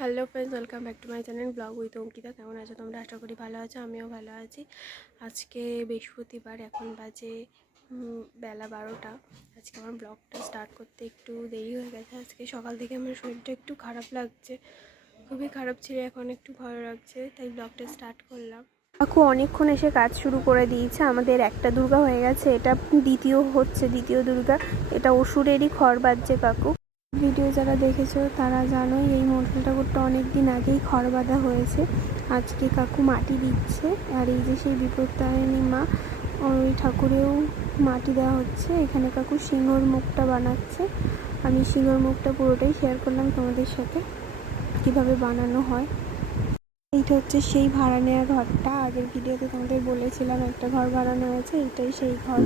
Hello friends welcome back to my channel blog with Ankita কেমন আছো তোমরা? আশা করি ভালো আছো, আমিও ভালো আছি। আজকে বৃহস্পতিবার, এখন বাজে বেলা বারোটা। আজকে আমার ব্লগটা স্টার্ট করতে একটু দেরি হয়ে গেছে। আজকে সকাল থেকে আমার শরীরটা একটু খারাপ লাগছে। খুবই খারাপ ছিল, এখন একটু ভালো লাগছে, তাই ব্লগটা স্টার্ট করলাম। কাকু অনেকক্ষণ এসে কাজ শুরু করে দিয়েছে, আমাদের একটা দুর্গা হয়ে গেছে, এটা দ্বিতীয় হচ্ছে দ্বিতীয় দুর্গা। এটা অসুরেরই খড় বাজছে কাকু। ভিডিও যারা দেখেছ, তারা জানোই এই মন্ডল ঠাকুরটা অনেক দিন আগেই খড় বাঁধা হয়েছে। আজকে কাকু মাটি দিচ্ছে, আর এই যে সেই বিপত্তারিণী মা, ওই ঠাকুরেও মাটি দেওয়া হচ্ছে। এখানে কাকু সিংহর মুখটা বানাচ্ছে। আমি সিংহর মুখটা পুরোটাই শেয়ার করলাম তোমাদের সাথে, কীভাবে বানানো হয়। এইটা হচ্ছে সেই ভাড়া নেওয়া ঘরটা। আগের ভিডিওতে তোমাদের বলেছিলাম একটা ঘর বানানো হয়েছে, এইটাই সেই ঘর।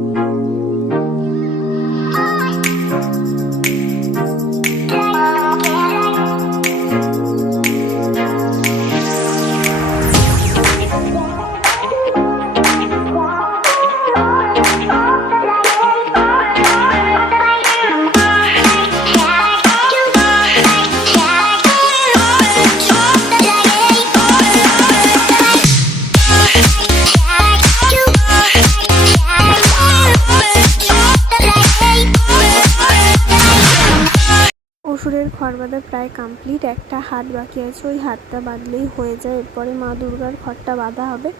অসুরের ঘর বাঁধা প্রায় কমপ্লিট একটা হাত বাকি আছে, ওই হাতটা বাঁধলেই হয়ে যায়। এরপরে মা দুর্গার ঘরটা বাঁধা হবে।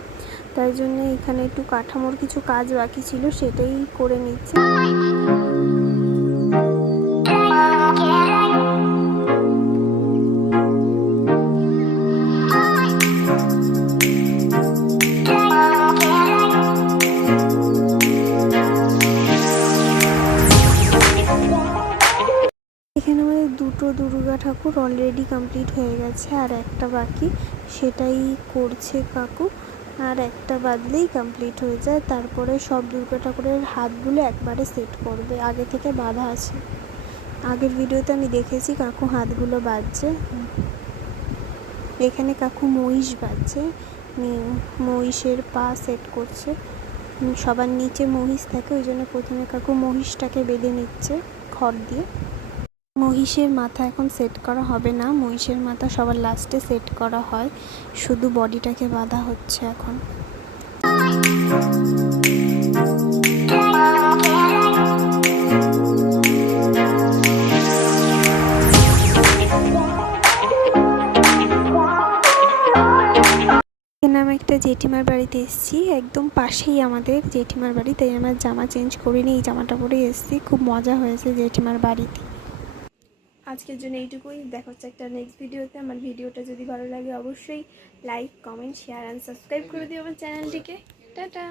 তাই জন্য এখানে একটু কাঠামোর কিছু কাজ বাকি ছিল, সেটাই করে নিচ্ছে। এখানে আমাদের দুটো দুর্গা ঠাকুর অলরেডি কমপ্লিট হয়ে গেছে, আর একটা বাকি। সেটাই করছে কাকু, আর একটা বাদলেই কমপ্লিট হয়ে যায়। তারপরে সব দুর্গা ঠাকুরের হাতগুলো একবারে সেট করবে, আগে থেকে বাঁধা আছে। আগের ভিডিওতে আমি দেখেছি কাকু হাতগুলো বাজছে এখানে কাকু মহিষ বাজছে মহিষের পা সেট করছে। সবার নিচে মহিষ থাকে, ওই জন্য প্রথমে কাকু মহিষটাকে বেঁধে নিচ্ছে খড় দিয়ে। মহিষের মাথা এখন সেট করা হবে না। মহিষের মাথা সবার লাস্টে সেট করা হয়। শুধু বডিটাকে বাঁধা হচ্ছে এখন। আমি একটা জেঠিমার বাড়িতে এসেছি। একদম পাশেই আমাদের জেঠিমার বাড়ি, তাই আমার জামা চেঞ্জ করিনি, এই জামাটা পরে এসেছি। খুব মজা হয়েছে জেঠিমার বাড়িতে। আজকের জন্য এইটুকুই। দেখা হচ্ছে একটা নেক্সট ভিডিওতে আমার ভিডিওটা যদি ভালো লাগে অবশ্যই like comment share and subscribe করে দিও আমার চ্যানেলটিকে টাটা।